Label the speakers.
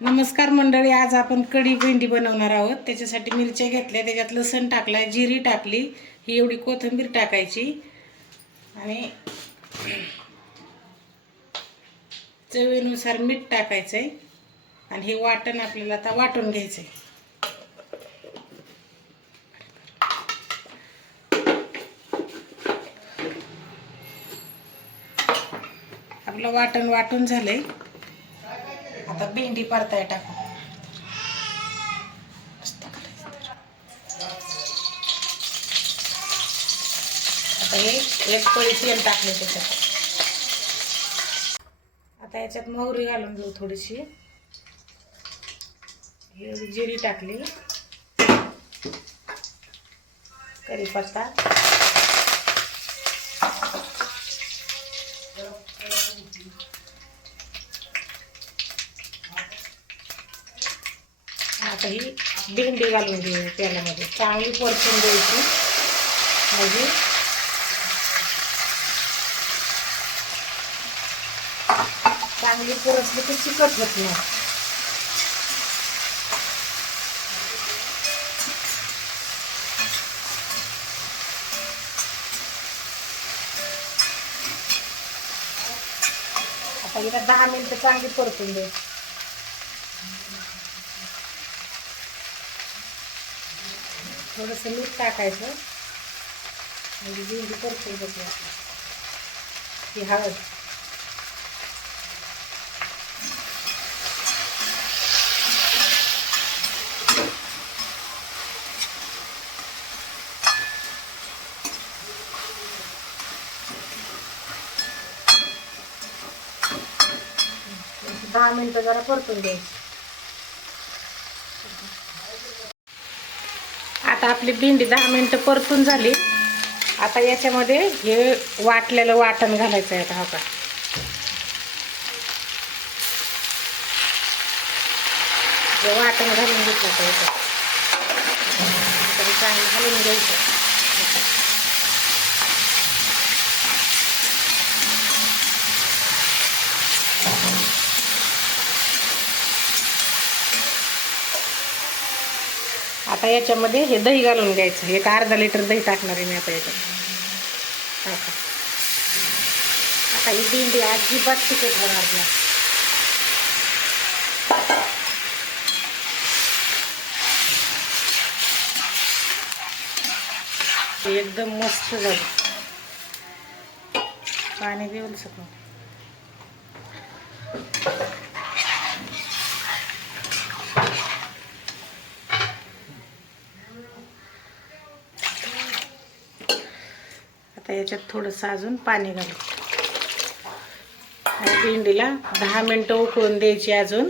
Speaker 1: नमस्कार मंडळी आज आपण कढी भेंडी बनवणार आहोत. त्याच्यासाठी मिरच्या घेतल्या त्याच्यात लसण टाकलाय जिरी टाकली ही एवढी कोथिंबीर टाकायची. आणि चवीनुसार मीठ टाकायचं आहे आणि हे वाटण आपल्याला आता वाटून घ्यायचं आहे आपलं वाटण वाटून झालं आहे आता भेंडी परताय टाकू. आता हे एक पळी तेल टाकले त्याच्यात. आता याच्यात मोहरी घालून घेऊ थोडीशी. एवढी जिरी टाकली. कढीपत्ता आता ही भेंडी घालून घेऊ तेलामध्ये. चांगली परतून द्यायची म्हणजे चांगली परतली की चिकट होत नाही. आता हिला दहा मिनिटं चांगली परतून द्यायची थोडंसं मीठ टाकायचं. म्हणजे भेंडी परतून बघू ही हळद. दहा मिनटं जरा परतून द्यायची आता आपली भेंडी दहा मिनटं परतून झाली. आता याच्यामध्ये हे वाटलेलं वाटण घालायचं आहे आता हा का? हे वाटण घालून घेतलं होतं तरी चांगलं घालून घ्यायचं. आता याच्यामध्ये हे दही घालून घ्यायचं. एक अर्धा लिटर दही टाकणार आहे मी आता याच्यात. टाका. आता ही भेंडी अजिबात तिखट होणार नाही. एकदम मस्त झालं. पाणी देऊन सकू आता याच्यात थोडंसं अजून पाणी घालू. भेंडीला दहा मिनटं उकळून द्यायची अजून.